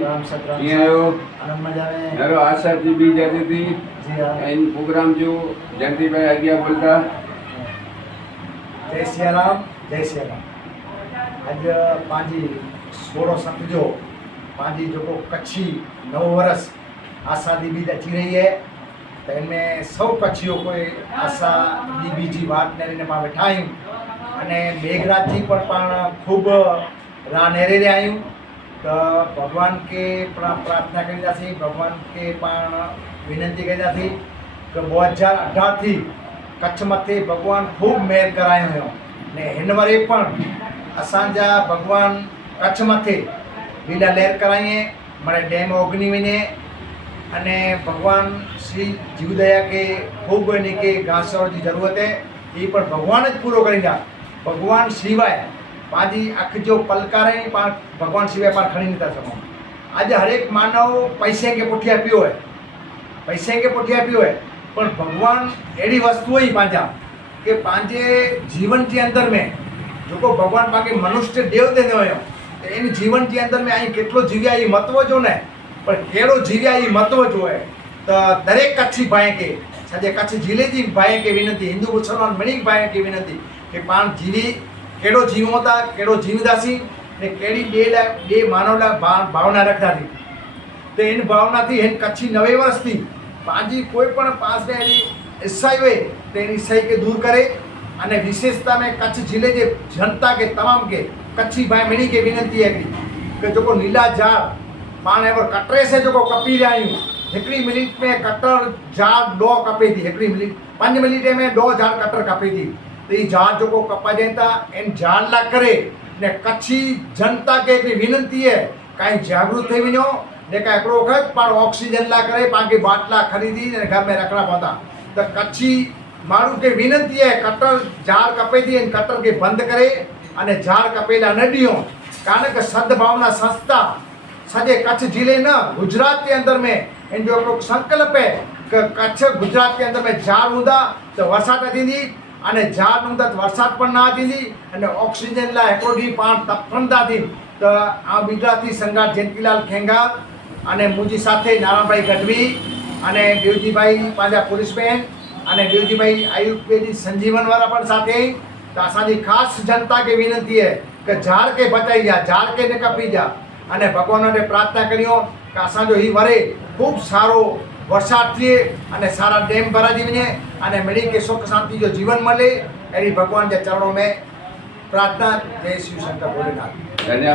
राम सतराम कीअं आहियो? आनंद मजा में हींअर आशा जी ॿी जॻह थी जी हाँ। इन प्रोग्राम जो जयंती भाई अॻियां बोलता। जय सियाराम जय सियाराम। अॼु पंहिंजी 16/7 जो पंहिंजी जेको कच्छी नव वर्ष आज़ादी बीज अची रही है तो इनमें सौ कच्छियों कोई आशा बीजी वाट ने पाण वेठा आहियूं अने मेघराज जी पण पाण खूब राह नेरे रहिया आहियूं तो भगवान के प्रार्थना करींदासीं, भगवान के पाण विनंती करींदासीं कि 2018 थी कच्छ मथे भगवान खूब मेहर करायो हुयो ने हिन वरे पण असांजा भगवान कच्छ मथे लीला लहर कराईए माने डेम ओगनी वञे अने भगवान श्री जीवदया के खूब इन के घासो जी ज़रूरत है ये पण भगवान ज पूरो करींदा। भगवान सिवाय पंहिंजी अख जो पलकारे पाण भगवान सिवाय पाण खणी नथा सघूं। अॼु हर एक मानव पैसे के पुठियां पियो है, पैसे के पुठियां पियो है, पर भगवान अहिड़ी वस्तु ही पंहिंजा कि पंहिंजे जीवन जे अंदर में जेको भगवान पाण खे मनुष्य देव ॾिनो हुयो त इन जीवन जे अंदर में आई केतिरो जीव्या ई महत्व जो न पर कहिड़ो जीव्या ई महत्व जो है त दरेक कच्छी भाई के सॼे कच्छ जिले जी भाई के विनती, हिंदू मुसलमान ॿिन्ही भाई के विनती कि पाण जीवी कहिड़ो जीवूं था, कहिड़ो जीवंदासीं ने कहिड़ी ॿिए मानव लाइ भावना रखंदासीं त इन भावना थी हिन कच्छी नवे वर्ष थी पंहिंजी कोई पण पास में अहिड़ी ईसाई हुए त इन ईसाई के दूर करे अने विशेषता में कच्छ जिले जे जनता के तमाम के कच्छी भाई मिली के विनती है कि जेको नीला झाड़ पाण एवर कटरे से जेको कपी रहिया आहियूं हिकिड़ी मिनट में कटर झाड़ ॾोह कपे थी, हिकिड़ी मिनट 5 मिनट में ॾोह झाड़ कटर कपे थी तो ये झाड़ जेको कपाइजनि था इन झाड़ लाइ करे ने कच्छी जनता के हिकिड़ी विनती है काई जागरूक थी वञो जेका हिकिड़ो वक़्तु पाण ऑक्सीजन लाइ करे पाण खे बाटला ख़रीदी घर में रखणा पवंदा त कच्छी माण्हू खे विनती है कटर झाड़ कपे थी इन कटर के बंदि करे अने झाड़ कपे लाइ न ॾियो कारण कि सद्भावना संस्था सॼे कच्छ जिले न गुजरात के अंदर में इन जो हिकिड़ो संकल्प है कि कच्छ गुजरात के अंदर में झाड़ हूंदा त वरसाद थींदी अने झाड़ न हूंदा त वरसाद पण न थींदी अने ऑक्सीजन लाइ हिकिड़ो ॾींहुं पाण तपंदा थी त आ गुजराती संघार जयंतीलाल खेंगार अने मुंहिंजी साथे नारायण भाई गढ़वी अने देवजी भाई पंहिंजा पुलिसमैन अने देवजी भाई आयुक्त जी संजीवन वारा पण साथे त असांजी ख़ासि जनता खे विनती है कि झाड़ के बचाई जा, झाड़ के न कपी जा अने भगवान खे प्रार्थना करियो कि असांजो ही वरे खूब सारो वरसाद थिए अने सारा डेम भराजी वञे अने मिली के सुख शांति जो जीवन मिले अहिड़ी भगवान के चरणों में प्रार्थना। जय शिव शंकर भोलेनाथ। धन्यवाद।